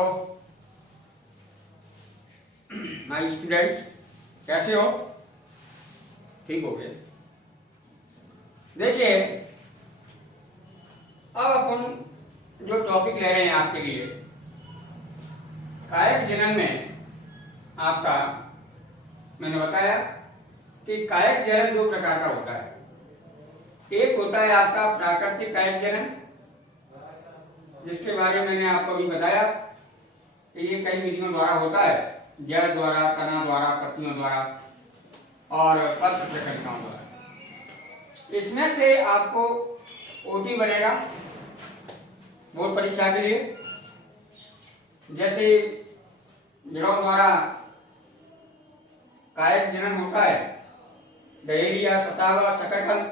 Hello my students, कैसे हो? ठीक हो गए? देखिए, अब अपन जो टॉपिक ले रहे हैं आपके लिए, कायक जनन में आपका मैंने बताया कि कायक जनन दो प्रकार का होता है। एक होता है आपका प्राकृतिक कायक जनन, जिसके बारे में मैंने आपको अभी बताया कि ये कई विधियों द्वारा होता है, जड़ द्वारा, तना द्वारा, पत्तियों द्वारा और पत्र प्रकटिकाओं द्वारा। इसमें से आपको ओटी बनेगा बोर्ड परीक्षा के लिए। जैसे जड़ों द्वारा कायक जनन होता है, डहेरिया, सतावा, शकरकंद।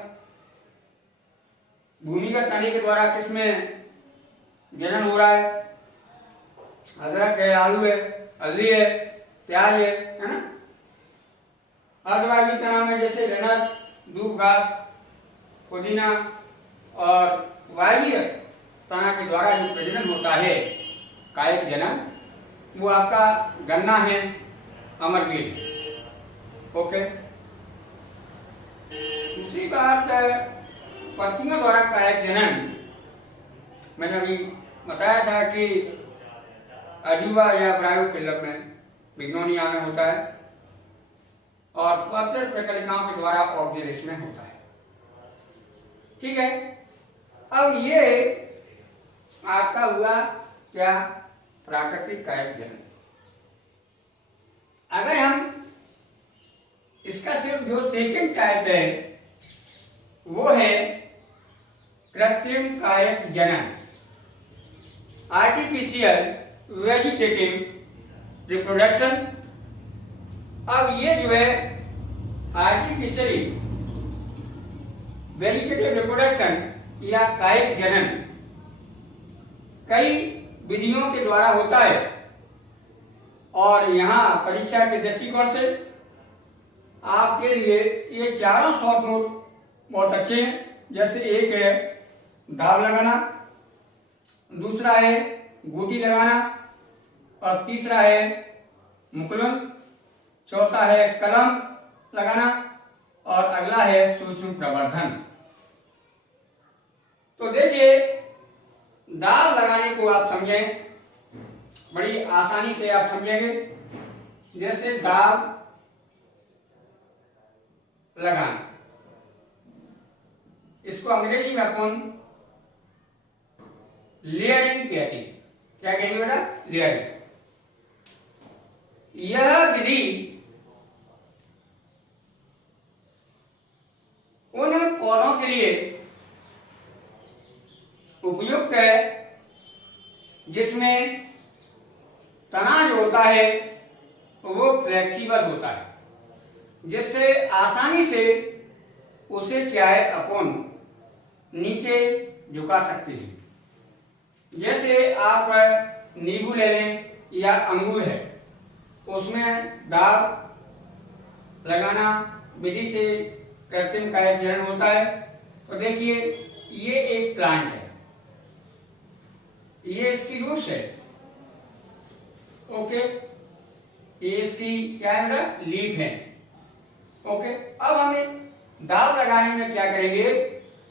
भूमिगत तने के द्वारा किसमें जनन हो रहा है? अदरक है, आलू है, हल्दी है, प्याज है ना। अर्धवायवीय तना में जैसे रनर, दूब घास, पुदीना और वायवीय तना के द्वारा जो प्रजनन होता है कायक जनन, वो आपका गन्ना है, अमरवीर। ओके। दूसरी बात, पत्तियों द्वारा कायक जनन मैंने अभी बताया था कि अजीवा या ब्रायोफिल्म में, बिग्नोनिया में होता है और पत्र प्रकटिकाओं के द्वारा ऑर्गेनिस में होता है। ठीक है। अब ये आपका हुआ क्या? प्राकृतिक कायक जनन। अगर हम इसका सिर्फ जो सेकंड टाइप है वो है कृत्रिम कायक जनन, आर्टिफिशियल वेजिटेटिव रिप्रोडक्शन। अब ये जो है आर्टिफिशियली वेजिटेटिव रिप्रोडक्शन या कायक जनन कई विधियों के द्वारा होता है और यहाँ परीक्षा के दृष्टिकोण से आपके लिए ये चारों शॉर्ट नोट बहुत अच्छे हैं। जैसे एक है दाव लगाना, दूसरा है गोटी लगाना और तीसरा है मुकुलन, चौथा है कलम लगाना और अगला है सूक्ष्म प्रवर्धन। तो देखिए, दाव लगाने को आप समझें, बड़ी आसानी से आप समझेंगे। जैसे दाव लगाना, इसको अंग्रेजी में अपन लेयरिंग कहते हैं। क्या कहेंगे बेटा? लेयरिंग। यह विधि उन पौधों के लिए उपयुक्त है जिसमें तना जो होता है वो फ्लेक्सिबल होता है, जिससे आसानी से उसे क्या है अपन नीचे झुका सकते हैं। जैसे आप नींबू ले लें या अंगूर है, उसमें दाव लगाना विधि से कृत्रिम कायक जनन होता है। तो देखिए, ये एक प्लांट है, ये इसकी रूट्स है। ओके, ये इसकी क्या है बेटा? लीफ है। ओके। अब हमें दाव लगाने में क्या करेंगे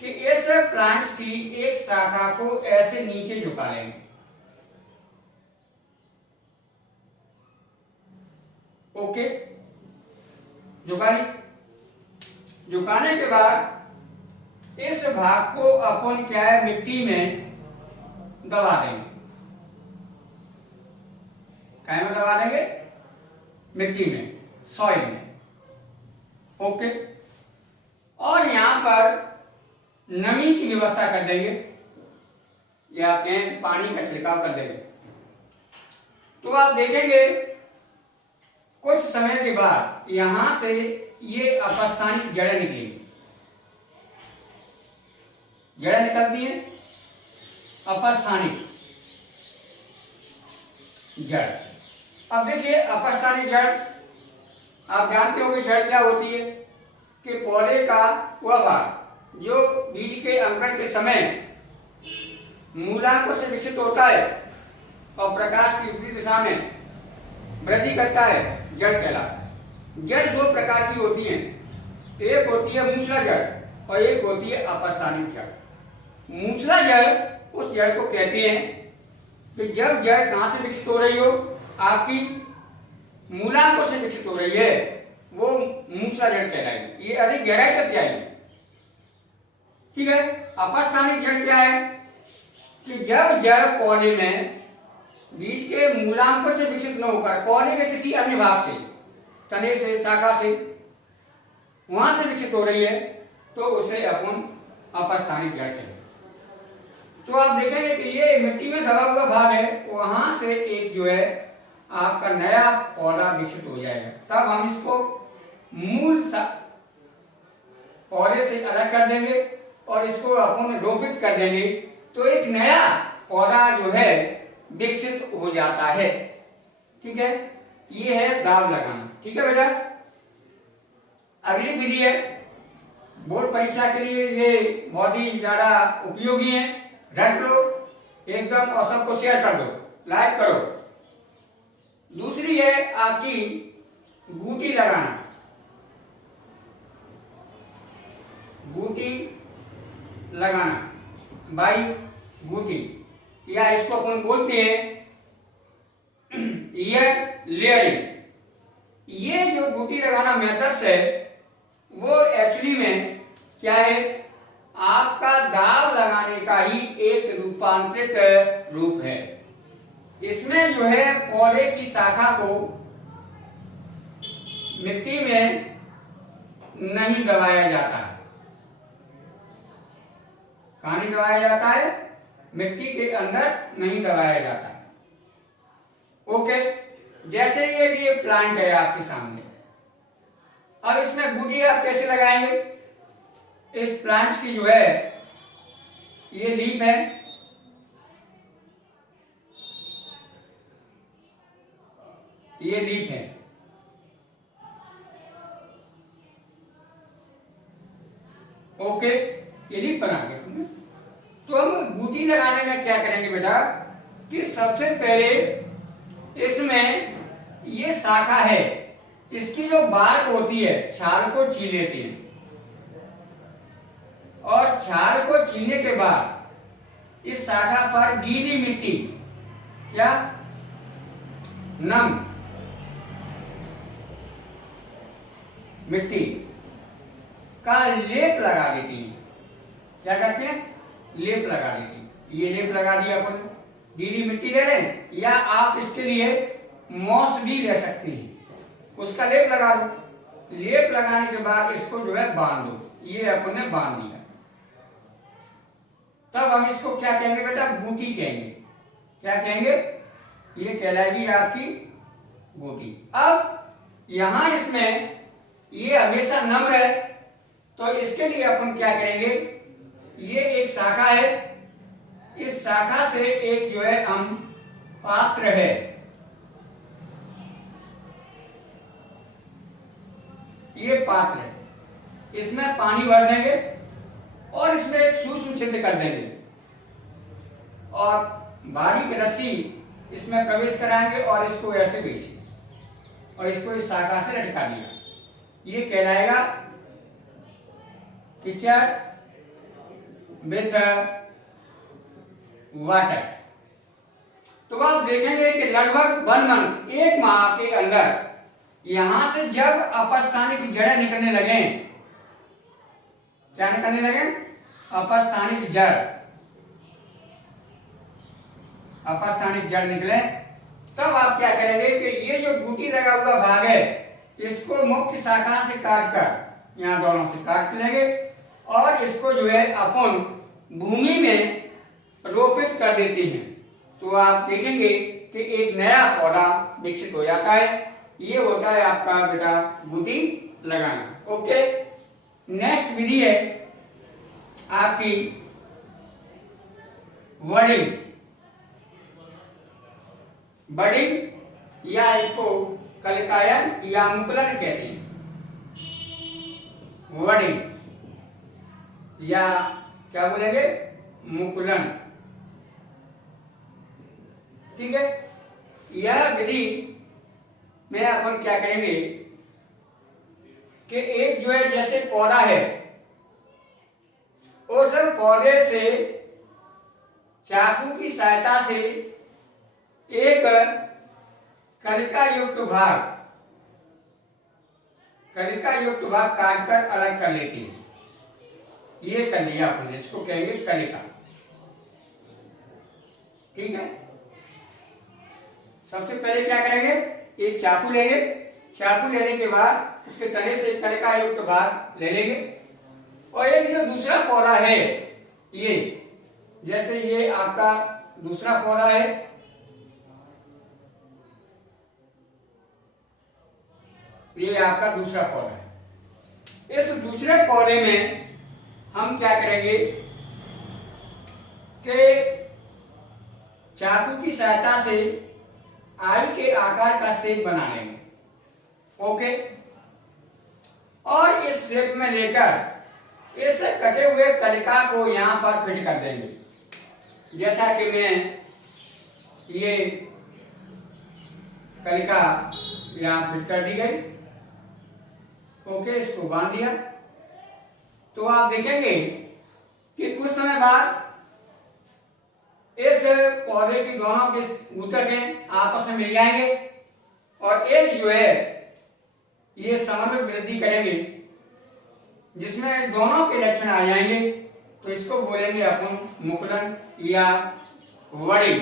कि इस प्लांट्स की एक शाखा को ऐसे नीचे झुका लेंगे। ओके, झुका ली। झुकाने के बाद इस भाग को अपन क्या है मिट्टी में दबा देंगे। क्या में दबा देंगे? मिट्टी में, सॉइल में। ओके। और यहां पर नमी की व्यवस्था कर देंगे या कहें पानी का छिड़काव कर देंगे। तो आप देखेंगे कुछ समय के बाद यहां से ये अपस्थानिक जड़ें निकलेंगी। जड़ें निकलती हैं, अपस्थानिक जड़। अब देखिए, अपस्थानिक जड़ आप जानते होंगे जड़ क्या होती है कि पौधे का वह भाग जो बीज के अंकुरण के समय मूलांकों से विकसित होता है, और प्रकाश की विपरीत दिशा में वृद्धि करता है, जड़ कहलाता है। जड़ दो प्रकार की होती हैं, एक होती है मूसला जड़ और एक होती है अपस्थानिक जड़। मूसला जड़ उस जड़ को कहते हैं कि जब जड़ कहां से विकसित हो रही हो, आपकी मूलांकों से विकसित हो रही है, वो मूसला जड़ कहलाएगी। ये अधिक गहराई तक जाएगी, ठीक है। अपस्थानिक जड़ क्या है कि जब जड़ पौधे में बीज के मूलांकों से विकसित न होकर पौधे के किसी अन्य भाग से, तने से, शाखा से, वहां से विकसित हो रही है, तो उसे अपन अपस्थानिक जड़ कहते हैं। तो आप देखेंगे कि ये मिट्टी में दबा हुआ भाग है, वहां से एक जो है आपका नया पौधा विकसित हो जाएगा। तब हम इसको मूल पौधे से अलग कर देंगे और इसको अपन रोपित कर देंगे, तो एक नया पौधा जो है विकसित हो जाता है, ठीक है। ये है दाब लगाना, ठीक है बेटा। अगली विधि है, बोर्ड परीक्षा के लिए ये बहुत ही ज्यादा उपयोगी है, रट लो एकदम और सबको शेयर कर दो, लाइक करो। दूसरी है आपकी बूटी लगाना। बूटी लगाना बाई बूटी, या इसको अपन बोलते हैं ईयर लेयरिंग। ये जो बूटी लगाना मेथड्स है वो एक्चुअली में क्या है, आपका दाब लगाने का ही एक रूपांतरित रूप है। इसमें जो है पौधे की शाखा को मिट्टी में नहीं दबाया जाता है। कहां नहीं दबाया जाता है? मिट्टी के अंदर नहीं दबाया जाता है। ओके, जैसे ये भी एक प्लांट है आपके सामने, अब इसमें बूटी आप कैसे लगाएंगे? इस प्लांट की जो है ये लीफ है, ये लीफ है, ओके, ये लीफ बना के तुमने। तो हम बूटी लगाने में क्या करेंगे बेटा कि सबसे पहले इसमें ये शाखा है, इसकी जो बार्क होती है छाल को छील लेती है, और छाल को छीलने के बाद इस शाखा पर गीली मिट्टी या नम मिट्टी का लेप लगा देती है। क्या करते हैं? लेप लगा देती। ये लेप लगा दिया अपन, गीली मिट्टी ले लें, या आप इसके लिए मॉस भी ले सकती हैं, उसका लेप लगा दो। लेप लगाने के बाद इसको जो है बांध दो, ये अपन ने बांध दिया। तब हम इसको क्या कहेंगे बेटा? बूटी कहेंगे। क्या कहेंगे? ये कहलाएगी आपकी बूटी। अब यहां इसमें ये हमेशा नम्र है, तो इसके लिए अपन क्या करेंगे? ये एक शाखा है, इस शाखा से एक जो है हम पात्र है, ये पात्र है, इसमें पानी भर देंगे और इसमें एक सूक्ष्म छिद्र कर देंगे और बारीक रस्सी इसमें प्रवेश कराएंगे और इसको ऐसे भेजेंगे और इसको इस शाखा से लटका दिया। ये कहलाएगा पिक्चर विथ वाटर। तो आप देखेंगे कि लगभग 1 मंथ, 1 माह के अंदर यहां से जब अपस्थानिक जड़ें निकलने लगे, क्या निकलने लगे? अपस्थानिक जड़, अपस्थानिक जड़ निकले, तब आप क्या करेंगे कि ये जो बूटी लगा हुआ भाग है इसको मुख्य शाखा से काटकर यहां दोनों से काट लेंगे और इसको जो है अपन भूमि में रोपित कर देते हैं। तो आप देखेंगे कि एक नया पौधा विकसित हो जाता है। ये होता है आपका बेटा बूटी लगाना। ओके, नेक्स्ट विधि है आपकी वर्डिंग। बडिंग या इसको कलिकायन या मुकुलन कहते हैं। वर्डिंग या क्या बोलेंगे? मुकुलन। ठीक है। यह विधि में अपन क्या करेंगे कि एक जो है जैसे पौधा है, उस पौधे से चाकू की सहायता से एक कलिका युक्त भाग काटकर अलग कर लेते हैं। ये कर लिया आपने, इसको कहेंगे कलिका। ठीक है। सबसे पहले क्या करेंगे, एक चाकू लेंगे, चाकू लेने के बाद उसके तने से कलिका युक्त भाग ले लेंगे, और एक जो दूसरा पौधा है, ये जैसे ये आपका दूसरा पौधा है, ये आपका दूसरा पौधा है। इस दूसरे पौधे में हम क्या करेंगे कि चाकू की सहायता से आई के आकार का शेप बना लेंगे। ओके। और इस शेप में लेकर इस कटे हुए कलिका को यहां पर फिट कर देंगे। जैसा कि मैं ये कलिका यहां फिट कर दी गई। ओके, इसको बांध दिया। तो आप देखेंगे कि कुछ समय बाद इस पौधे की दोनों के ऊतक हैं आपस में मिल जाएंगे, और एक जो है ये समन्वय वृद्धि करेंगे, जिसमें दोनों के लक्षण आ जाएंगे। तो इसको बोलेंगे अपन मुकुलन या वडिंग,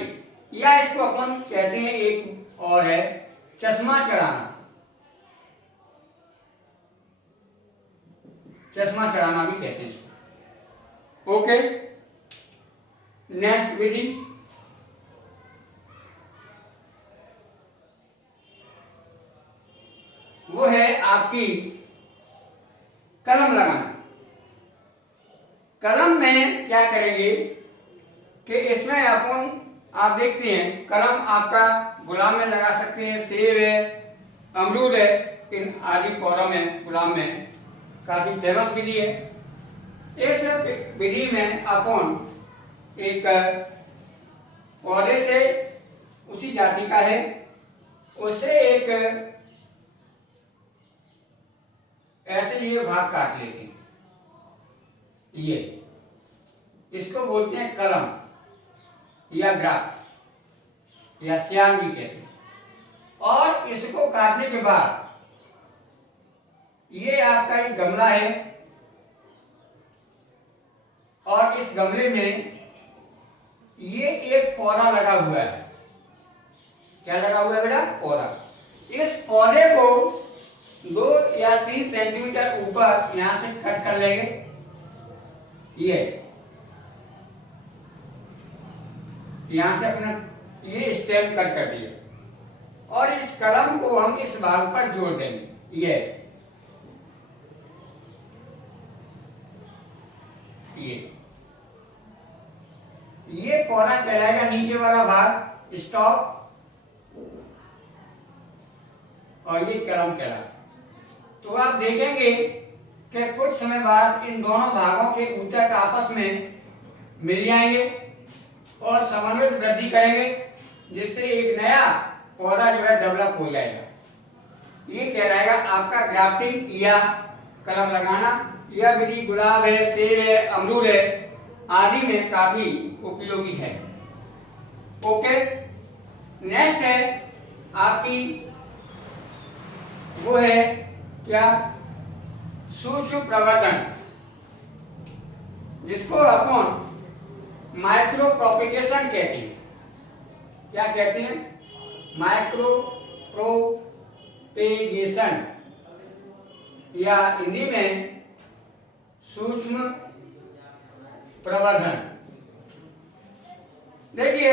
या इसको अपन कहते हैं एक और है चश्मा चढ़ाना। चश्मा चढ़ाना भी कहते हैं इसको। ओके। नेक्स्ट विधि, वो है आपकी कलम लगाना। कलम में क्या करेंगे कि इसमें अपन आप देखते हैं, कलम आपका गुलाब में लगा सकते हैं, सेब है, अमरूद है, इन आदि पौधों में गुलाब में काफी फेमस विधि है। इस विधि में अपन एक पौधे से उसी जाति का है, उससे एक ऐसे ये भाग काट लेते हैं। ये इसको बोलते हैं कलम या ग्राफ या श्याम भी कहते हैं। और इसको काटने के बाद ये आपका एक गमला है, और इस गमले में ये एक पौधा लगा हुआ है। क्या लगा हुआ है बेटा? पौधा। इस पौधे को 2 या 3 सेंटीमीटर ऊपर यहां से कट कर लेंगे। ये यहां से अपना ये स्टेम कट कर दिया, और इस कलम को हम इस भाग पर जोड़ देंगे। ये पौधा कहलाएगा, नीचे वाला भाग स्टॉक, और ये कलम कहलाएगा। तो आप देखेंगे कि कुछ समय बाद इन दोनों भागों के ऊतक आपस में मिल जाएंगे और समन्वित वृद्धि करेंगे, जिससे एक नया पौधा जो है डेवलप हो जाएगा। ये कहलाएगा आपका ग्राफ्टिंग या कलम लगाना। यह विधि गुलाब है, सेब है, अमरूद है आदि में काफी उपयोगी है। ओके। नेक्स्ट है आपकी, वो है क्या? सूक्ष्म प्रवर्धन, जिसको अपन माइक्रो प्रोपिगेशन कहते हैं। क्या कहते हैं? माइक्रो प्रोपेगेशन, या हिंदी में सूक्ष्म प्रवर्धन। देखिए,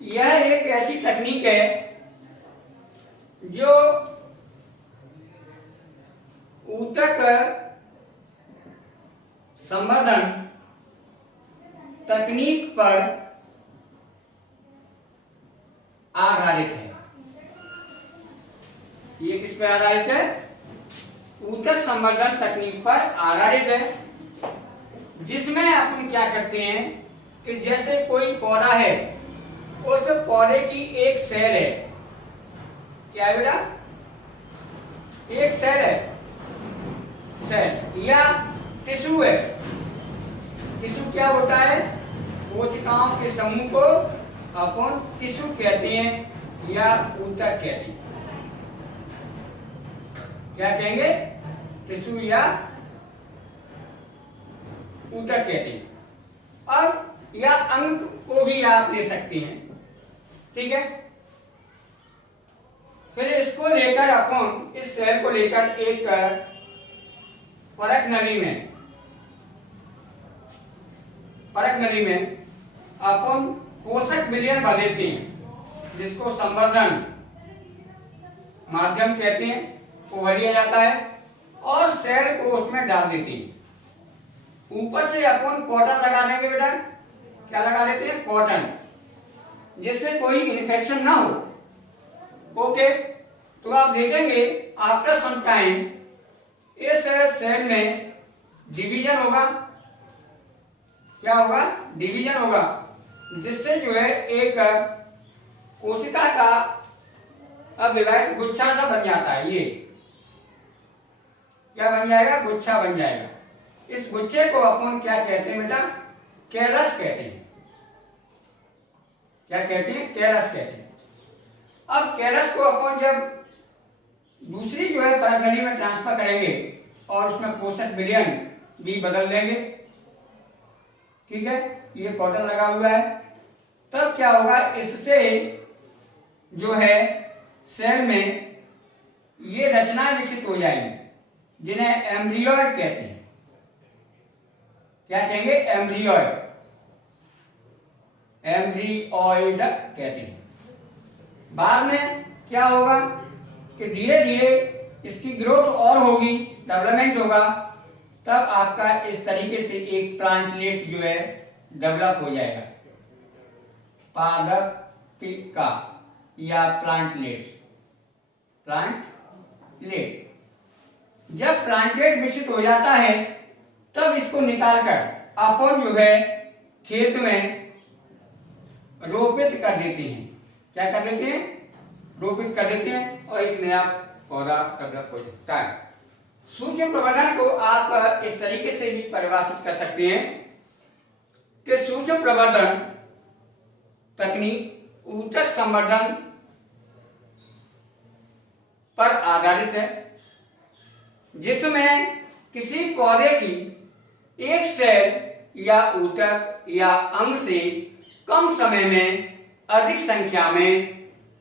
यह एक ऐसी तकनीक है जो ऊतक संवर्धन तकनीक पर आधारित है। ये किस पर आधारित है? ऊतक संवर्धन तकनीक पर आधारित है, जिसमें अपन क्या करते हैं कि जैसे कोई पौधा है, उस पौधे की एक सेल है, क्या है बेटा, एक सेल है, सेल या टिश्यू है। टिश्यू क्या होता है, कोशिकाओं के समूह को अपन टिश्यू कहते हैं या ऊतक कहते हैं। क्या कहेंगे, टिश्यू या ऊतक कहते हैं। अब या अंग को भी आप ले सकते हैं, ठीक है। फिर इसको लेकर अपन, इस सेल को लेकर एक परख नली में अपन पोषक विलयन भर देते हैं, जिसको संवर्धन माध्यम कहते हैं, वो भर दिया जाता है और सेल को उसमें डाल देते हैं। ऊपर से अपन कॉटन लगा देंगे बेटा, क्या लगा देते हैं, कॉटन, जिससे कोई इन्फेक्शन ना हो। ओके, तो आप देखेंगे आफ्टर सम टाइम इस सेल में डिवीजन होगा, क्या होगा, डिवीजन होगा, जिससे जो है एक कोशिका का अविभाजित गुच्छा सा बन जाता है। ये क्या बन जाएगा, गुच्छा बन जाएगा। इस गुच्छे को अपन क्या कहते हैं बेटा, कैलस कहते हैं। क्या कहते हैं, कैलस कहते हैं। अब कैलस को अपन जब दूसरी जो है परख नली में ट्रांसफर करेंगे और उसमें पोषक विलयन भी बदल देंगे, ठीक है, ये कॉटन लगा हुआ है, तब क्या होगा, इससे जो है सेल में ये रचनाएं विकसित हो जाएंगी, जिन्हें एम्ब्रियोइड कहते हैं। क्या कहेंगे, एम्ब्रियोइड, एम्ब्रियोइड कहते हैं। बाद में क्या होगा कि धीरे धीरे इसकी ग्रोथ और होगी, डेवलपमेंट होगा, तब आपका इस तरीके से एक प्लांटलेट जो है डेवलप हो जाएगा, पादपिका या प्लांटलेट। जब प्लांटलेट विकसित हो जाता है तब इसको निकालकर अपन जो है खेत में रोपित कर देते हैं। क्या कर देते हैं, रोपित कर देते हैं और एक नया पौधा डेवलप हो जाता है। सूक्ष्म प्रवर्धन को आप इस तरीके से भी परिभाषित कर सकते हैं कि सूक्ष्म प्रवर्धन तकनीक ऊतक संवर्धन पर आधारित है, जिसमें किसी पौधे की एक सेल या ऊतक या अंग से कम समय में अधिक संख्या में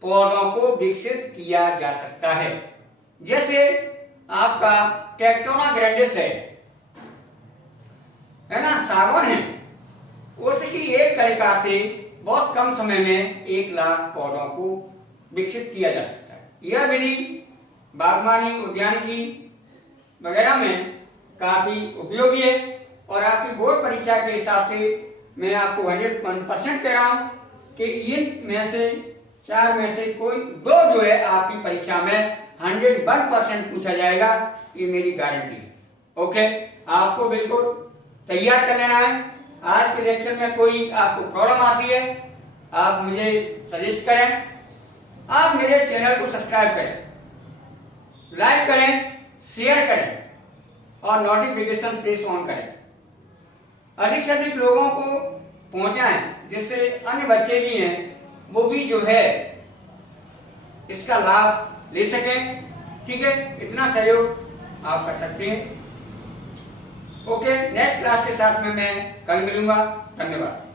पौधों को विकसित किया जा सकता है। जैसे आपका टेक्टोना ग्रैंडिस है ना, सागौन है, उसकी एक तरीका से बहुत कम समय में 1 लाख पौधों को विकसित किया जा सकता है। यह विधि बागवानी, उद्यानिकी वगैरह में काफी उपयोगी है और आपकी बोर्ड परीक्षा के हिसाब से मैं आपको 100% कह रहा हूं कि इन में से 4 में से कोई 2 जो है आपकी परीक्षा में 101% पूछा जाएगा, ये मेरी गारंटी है। ओके, आपको बिल्कुल तैयार कर लेना है। आज के लेक्चर में कोई आपको प्रॉब्लम आती है, आप मुझे सजेस्ट करें। आप मेरे चैनल को सब्सक्राइब करें, लाइक करें, शेयर करें और नोटिफिकेशन प्रेस ऑन करें। अधिक से अधिक लोगों को पहुंचाएं, जिससे अन्य बच्चे भी हैं वो भी जो है इसका लाभ ले सकें। ठीक है, इतना सहयोग आप कर सकते हैं। ओके, नेक्स्ट क्लास के साथ में मैं कल मिलूंगा। धन्यवाद।